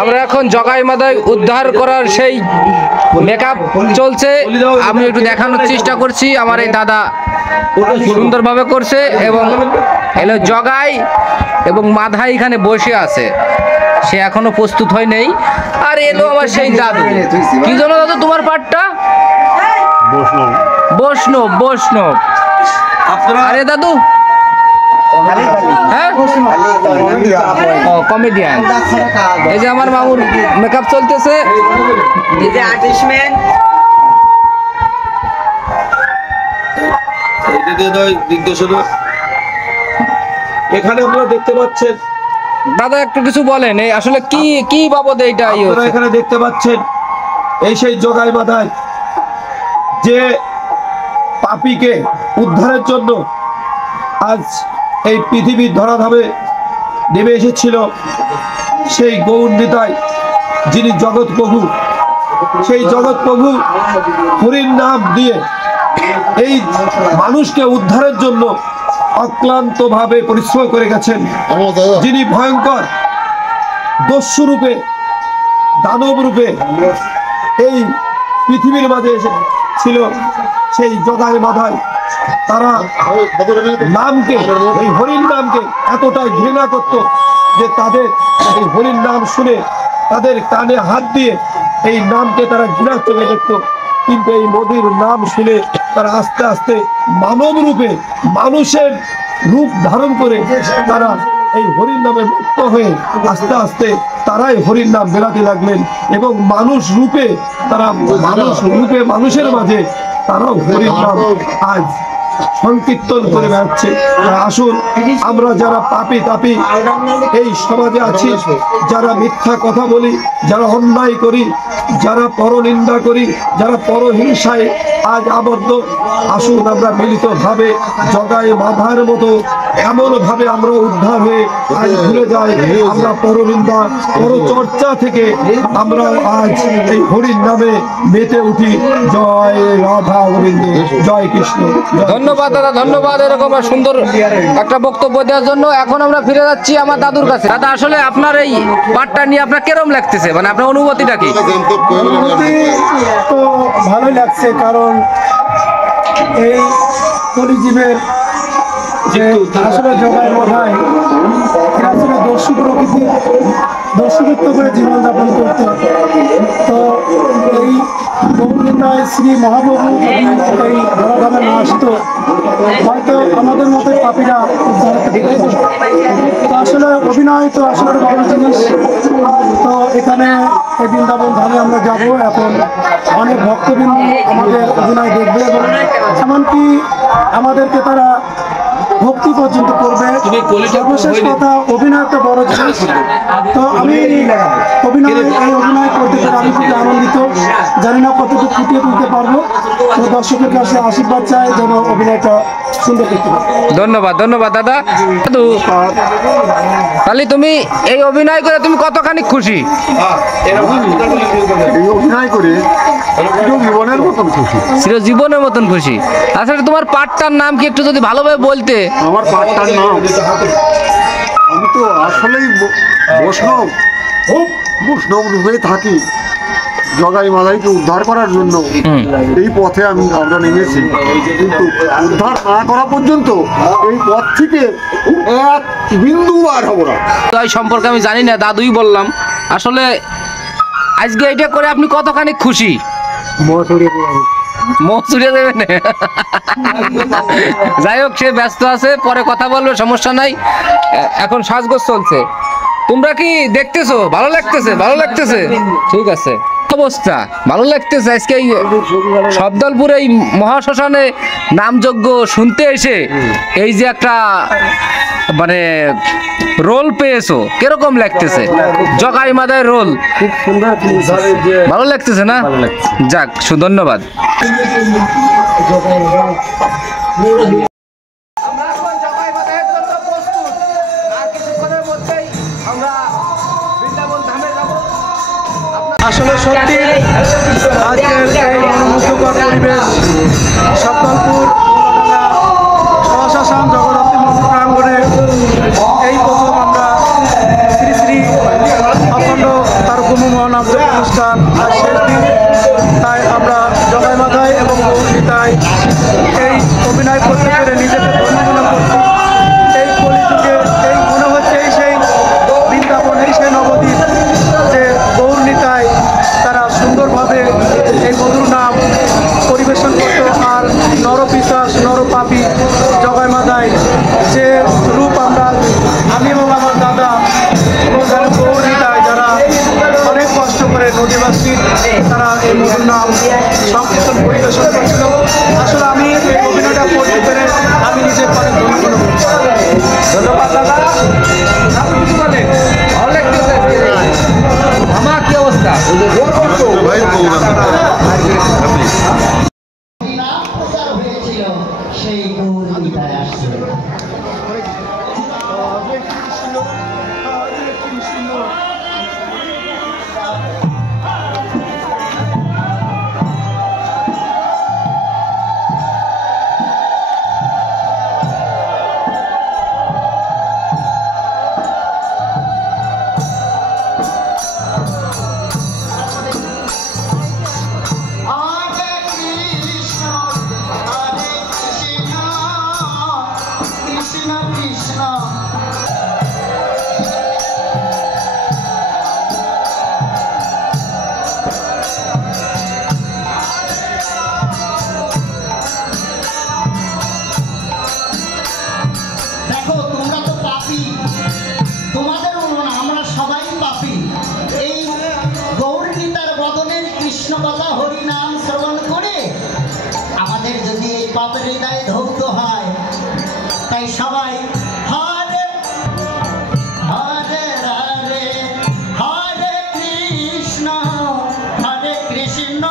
আমরা এখন জগাই মাথায় উদ্ধার করার সেই মেকআপ চলছে। আমি একটু দেখানোর চেষ্টা করছি। আমার এই দাদা সুন্দরভাবে করছে এবং এলো জগাই এবং মাথায় এখানে বসে আছে, সে এখনো প্রস্তুত হয় নেই। আর এলো আমার সেই দাদু। কি জন্য দাদু তোমার পাটটা? বৈষ্ণব। বৈষ্ণব। আরে দাদু হ্যাঁ কমেডিয়ান। এই যে আমার মামুর মেকআপ চলতেছে। এখানে আপনারা দেখতে পাচ্ছেন, দাদা একটু কিছু বলেন এই আসলে কি কি বাবদ এইটা? আপনারা এখানে দেখতে পাচ্ছেন এই সেই জগাই মাথায় যে পাপীকে উদ্ধারের জন্য আজ এই পৃথিবীর ধরাধামে নেমে এসেছিল সেই গৌর নিতাই, যিনি জগৎ প্রভু। সেই জগৎ প্রভু হরির নাম দিয়ে এই মানুষকে উদ্ধারের জন্য অক্লান্ত ভাবে পরিশ্রম করে গেছেন। যিনি ভয়ঙ্কর দস্যু রূপে, দানব রূপে এই পৃথিবীর মাঝে এসেছিল, সেই জগাই মাথায় তারা নামকে, এই হরির নামকে এতটাই ঘৃণা করত যে তাদের এই হরির নাম শুনে তাদের কানে হাত দিয়ে এই নামকে তারা ঘৃণার চোখে দেখত। কিন্তু এই নদীর নাম শুনে তারা আস্তে আস্তে মানব রূপে, মানুষের রূপ ধারণ করে তারা এই হরির নামে মুক্ত হয়ে আস্তে আস্তে তারাই হরির নাম বেরাতে লাগলেন এবং মানুষ রূপে তারা মানুষের মাঝে তারাও হরির নাম আজ সংকীর্তন করে বেড়াচ্ছে। আসুন আমরা যারা পাপী তাপী এই সমাজে আছি, যারা মিথ্যা কথা বলি, যারা অন্যায় করি, যারা পরনিন্দা করি, যারা পরহিংসায় আজ আবদ্ধ, আসুন আমরা মিলিতভাবে জগাই মাথার মতো এমন ভাবে আমরা উদ্ধার হয়ে আজ ভুলে যাই আমরা পরনিন্দা পরচর্চা থেকে আমরা আজ এই হরির নামে মেতে উঠি। জয় রাধা গোবিন্দ, জয় কৃষ্ণ। ধন্যবাদ দাদা, ধন্যবাদ এরকম সুন্দর একটা বক্তব্য দেওয়ার জন্য। এখন আমরা ফিরে যাচ্ছি আমার দাদুর কাছে। দাদা আসলে আপনার এই পাঠটা নিয়ে আপনার কেরম লাগতেছে, মানে আপনার অনুভূতিটা কি? অনুভূতি তো ভালোই লাগছে, কারণ এই কলিজীবের যে আসলে জগাই মাথায় আসলে দস্যু প্রকৃতি, দস্যুবৃত্ত করে জীবনযাপন করত। তো এই গৌরীতায় শ্রী মহাপ্রভু যদি এই ধরাধামে না আসতো, হয়তো আমাদের মতো পাপীরা উদ্ধার হতে পারত। তো আসলে অভিনয় তো আসলে ভালো জিনিস। তো এখানে এই বৃন্দাবন ধামে আমরা যাবো, এখন অনেক ভক্তবৃন্দ আমাদের অভিনয় দেখবে এবং এমনকি আমাদেরকে তারা ভক্তি পর্যন্ত করবে। সর্বশেষ কথা, অভিনয় একটা বড় জিনিস। তো আমি এই অভিনয় করতে পেরে আমি খুবই আনন্দিত। জানি না কতটুকু ফুটিয়ে তুলতে পারবো, তো দর্শকের কাছে আশীর্বাদ চাই যেন অভিনয়টা সুন্দর করতে পারবো। ধন্যবাদ, ধন্যবাদ দাদা। দাদু তাহলে তুমি এই অভিনয় করে তুমি কতখানি খুশি? এই অভিনয় করে জীবনের মতন খুশি, চিরজীবনের মতন খুশি। আসলে তোমার পাঠটার নাম কি একটু যদি ভালোভাবে বলতে? আমার পাঠটার নাম, আমি তো আসলেই বৈষ্ণব রূপে থাকি। জগাই মাথাইকে উদ্ধার করার জন্য এই পথে আমরা নেমেছি, কিন্তু উদ্ধার না করা পর্যন্ত এই পথ থেকে এক বিন্দু বার হবো না। তো এই সম্পর্কে আমি জানি না, দাদুই বললাম। আসলে আজকে এটা করে আপনি কতখানি খুশি? মসুরিয়া দেবেন। যাই হোক, সে ব্যস্ত আছে, পরে কথা বলবে, সমস্যা নাই। এখন সাজগোজ চলছে। তোমরা কি দেখতেছো? ভালো লাগতেছে? ভালো লাগতেছে, ঠিক আছে। অবস্থা ভালো লাগতেছে। আজকে এই শব্দলপুর এই মহাশ্মশানে নামযজ্ঞ শুনতে এসে এই যে একটা মানে রোল পেয়েছো, কিরকম লাগতেছে? জগাই মাথায় রোল খুব সুন্দর, ভালো লাগতেছে না? যাক, ধন্যবাদ। আসলে সত্যি আজকের এই মনোমুগ্ধকর পরিবেশ শব্দলপুর শ্মশান জগদ্ধাত্রী মন্দির প্রাঙ্গণে এই প্রথম আমরা শ্রী শ্রী অখণ্ড তারা এই মধুর নাম সংকীর্তন পরিবেশন করছিল। আসলে আমি এই অভিনয়টা করতে পেরে আমি নিজের অনেক ধন্যবাদ করছি। ধন্যবাদ দাদা। আপনি কিছু বলেন? ভালো লাগতেছে আমার কি অবস্থা? ভাই প্রচার হয়েছিল সেই গৌর গীতায় আসছে। দেখো তোমরা তো পাপী, তোমাদের বলবো না, আমরা সবাই পাপী। এই গৌর গীতার বদনের কৃষ্ণ কথা হরি নাম শ্রবণ করে আমাদের যদি এই পাপের হৃদয় ধৌত হয়, তাই সবাই হরে হরে হরে হরে কৃষ্ণ হরে কৃষ্ণ।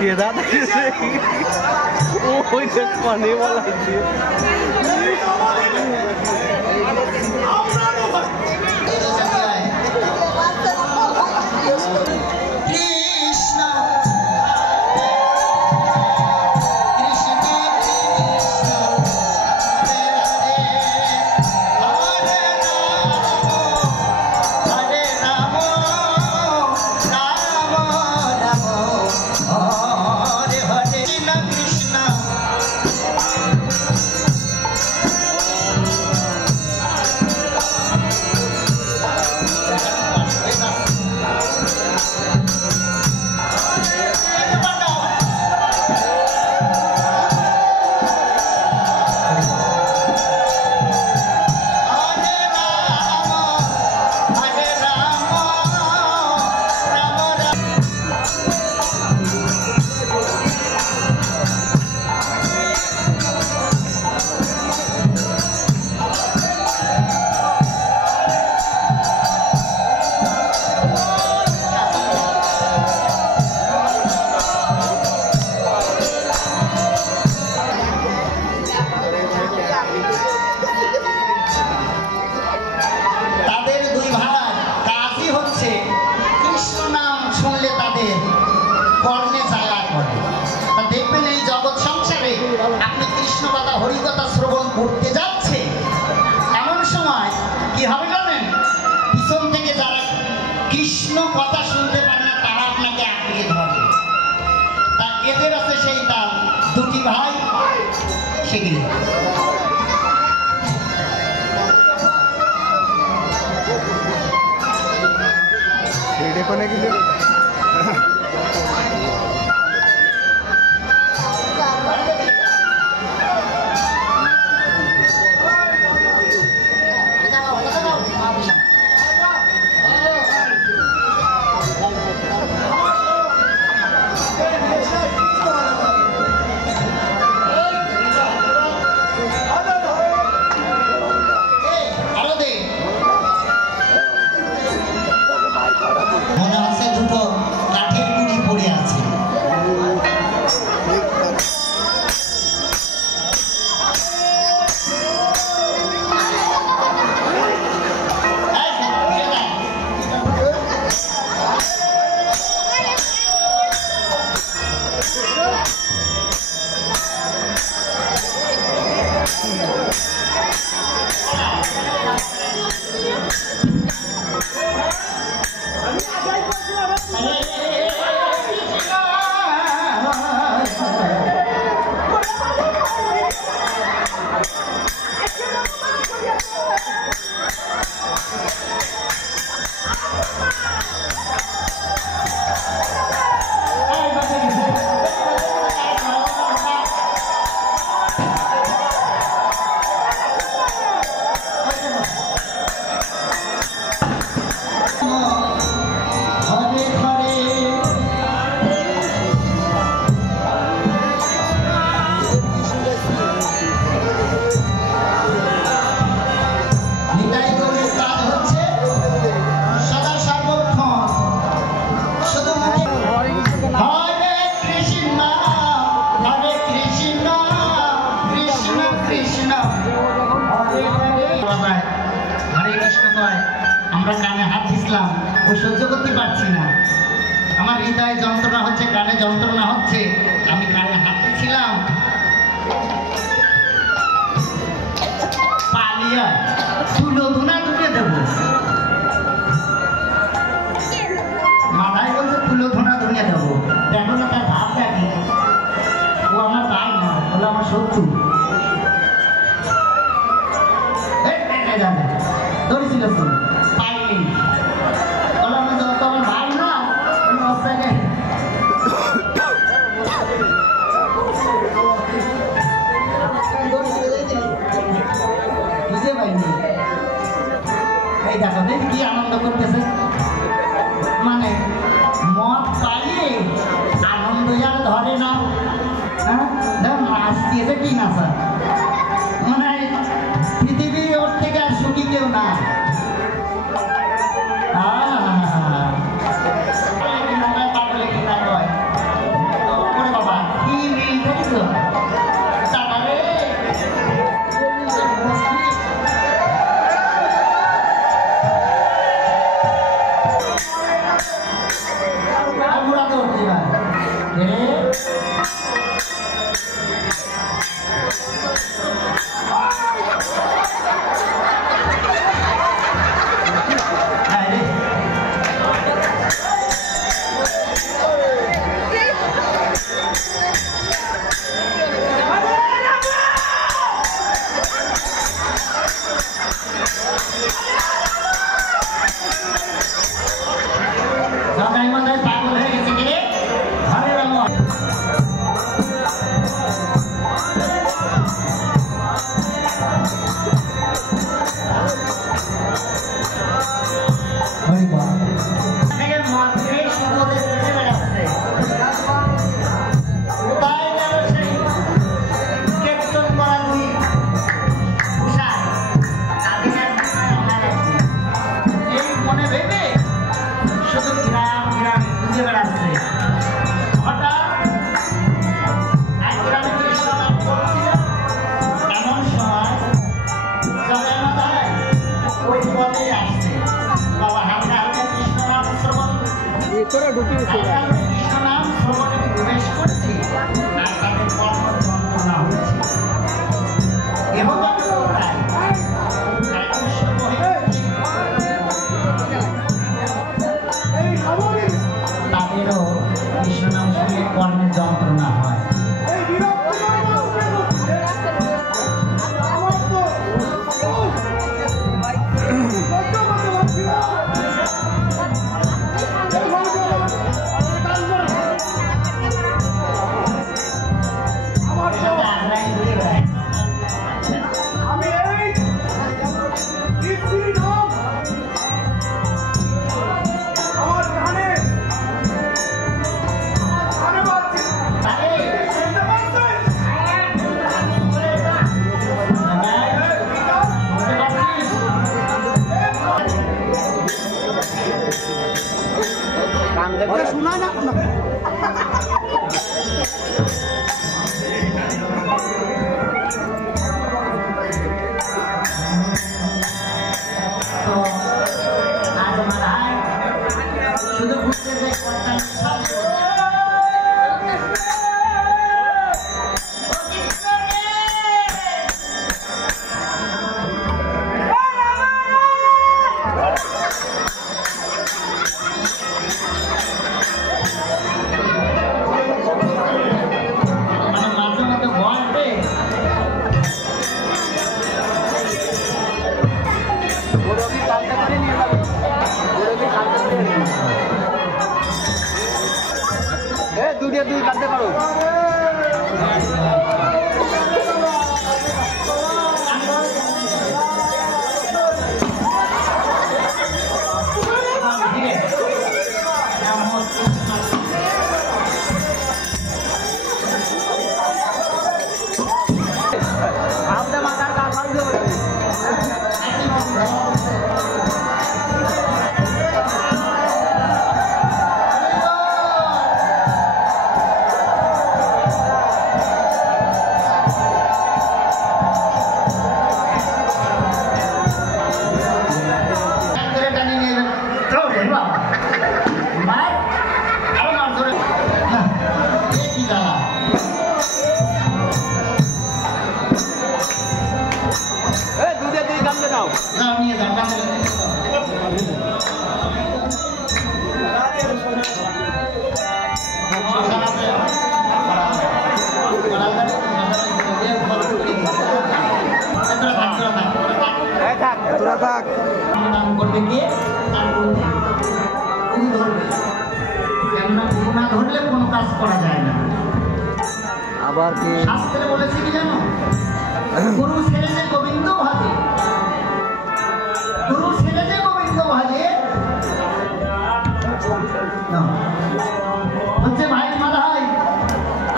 केदा वो पानी वाला পিছন থেকে যারা কৃষ্ণ কথা শুনতে পারে না তারা আপনাকে আঁকড়িয়ে ধরে। তা এদের আছে সেই তাল, দুটি ভাই সেগুলি মনে আছে দুটো কাঠের গুঁড়ি পড়ে আছে। আমরা কানে হাত দিছিলাম, ও সহ্য করতে পারছি না, আমার হৃদয়ে যন্ত্রণা হচ্ছে, কানে যন্ত্রণা হচ্ছে, আমি কানে হাত দিছিলাম। পালিয়া তুলো ধুনা ঢুকে দেবো, মাথায় বলছে তুলো ধুনা ধুনে দেবো। দেখো না তার ভাব দেখে, ও আমার ভাই না, বলে আমার শত্রু। ধরেছিল পাইনি, বলে আমি তো আমার ভাই না, বুঝতে পাইনি। এই দেখো দেখি কি আনন্দ করতেছে, মানে মদ পাইয়ে আনন্দ আর ধরে না। হ্যাঁ দেখো নাচ দিয়েছে, কি নাচা, মানে পৃথিবী ওর থেকে আর সুখী কেউ না। বাবা কি মিল দেখছ কৃষ্ণ নাম শ্রবণে প্রবেশ করছি আর তাদের কর্ম যন্ত্রণা হচ্ছে। এবং তো আজ মহারাজ শুধু বুঝতে যে কর্তা সব মাঝে মধ্যে বলবে দুই কাটতে পারো। করবে গিয়ে না ধরলে কোনো কাজ করা যায় না। আবার কি শাস্ত্রে বলেছে কি জানো, গুরু ছেড়ে যে গোবিন্দ ভাজে, গুরু ছেড়ে যে গোবিন্দ ভাজে হচ্ছে ভাই মাধাই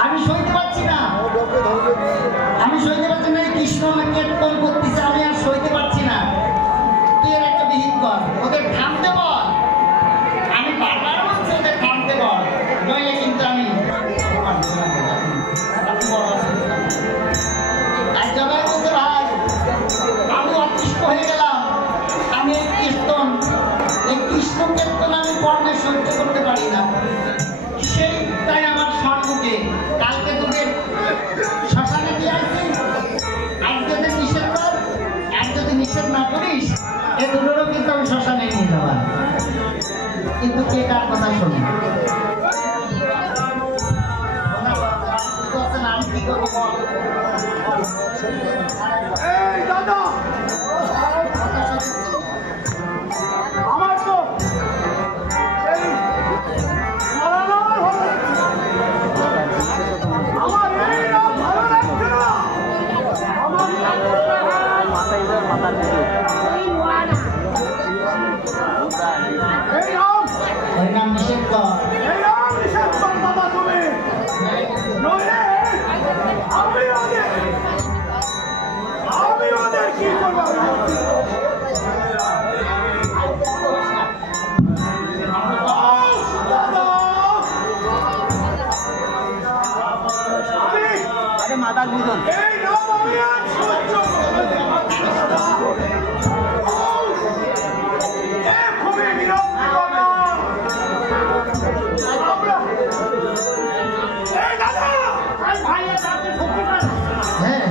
আমি সইতে পারছি না, আমি সইতে পারছি না, কৃষ্ণ কীর্তন করতেছে আমি আর সইতে পারছি না, তুই এর একটা বিহিত কর, ওদের থামতে বল, আমি বারবার বলছি ওদের থামতে বল, নইলে কিন্তু আমি এক জায়গায় বলছে ভাই আমি অতিষ্ঠ হয়ে গেলাম, আমি এই কৃষ্ণ কীর্তন আমি কর্ণে সহ্য করতে পারি না, সেই তাই আমার সম্মুখে কালকে তোকে শ্মশানে দিয়ে আসছি, আজ যদি নিষেধ কর, আর যদি নিষেধ না করিস এ দুটোরও কিন্তু আমি শ্মশানে নিয়ে যাওয়া, কিন্তু কে কার কথা শোনে, আমি কি করবো বল? আমার তো এই মরানোর হলো। আমার এই রাত ভালো লাগছে না। আমার এই রাম, হরিনাম নিষেধ কর, এই রাম নিষেধ কর বাবা তুমি। নইলে আমি ওদের কি করবো? মাতার বুঝুন এই রাম আমি আজ সহ্য করতে পারছি না। খুবই বিরক্তি করো। এই দাদা ভাইয়ের সাথে ফুকি না। হ্যাঁ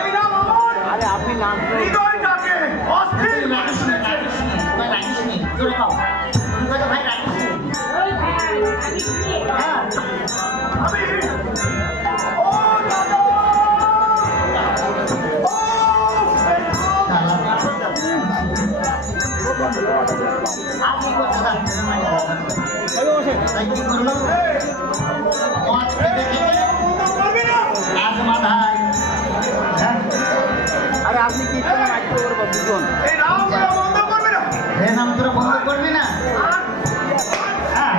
এই রাম আমার আরে আপনি নাম হৃদয়টাকে অস্থির রাখিস নি, জোরে পাও, ভাই রাখিস নি। হ্যাঁ আমি ও দাদা ও আপনি করতে তাই কি করলো মদ খেতে খেতে আজ মাথায় আরে আপনি কি করবো বুঝুন এই রাম বন্ধ করবে না। হে নাম তোরা বন্ধ করবি না। হ্যাঁ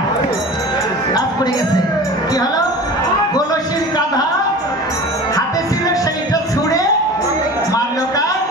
রাত পড়ে গেছে, কি হলো কলসির কাঁধা হাতে ছিল সেইটা ছুঁড়ে মারলো কার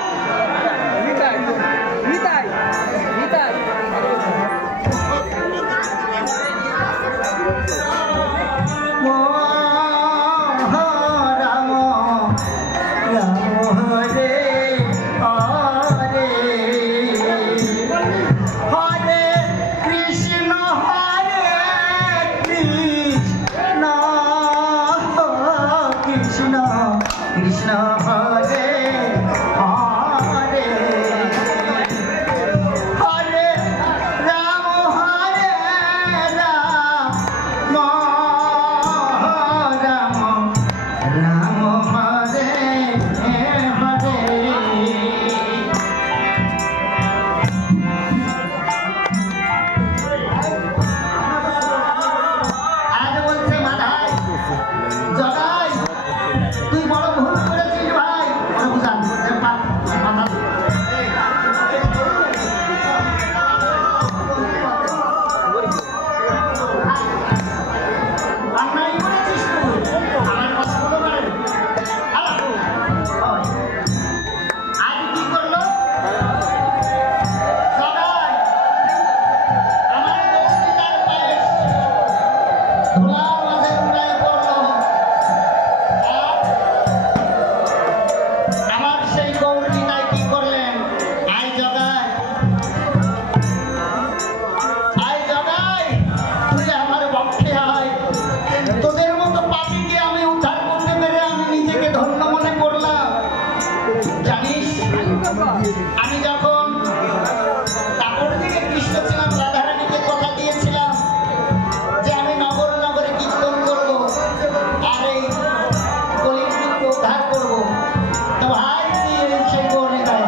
আমি যখন তারপর থেকে কৃষ্ণ ছিলাম, রাধারানীকে কথা দিয়েছিলাম যে আমি নগরে নগরে কীর্তন করব আর এই কলিযুগকে উদ্ধার করব। তো ভাই সেই গৌরী গায়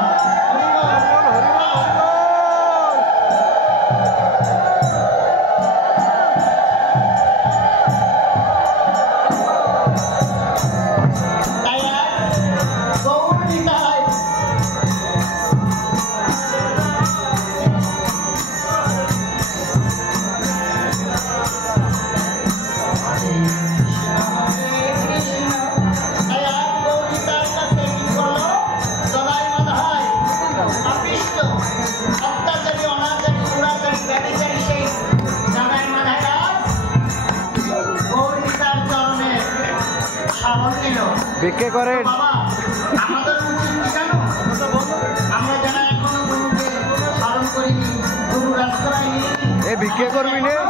ভিক্ষে করেন। বাবা, আমাদের উচিত কি জানো? আমরা যারা এখনো গুরুকে স্মরণ করিনি, গুরু রাস্তায় নিয়ে ভিক্ষে করবি না।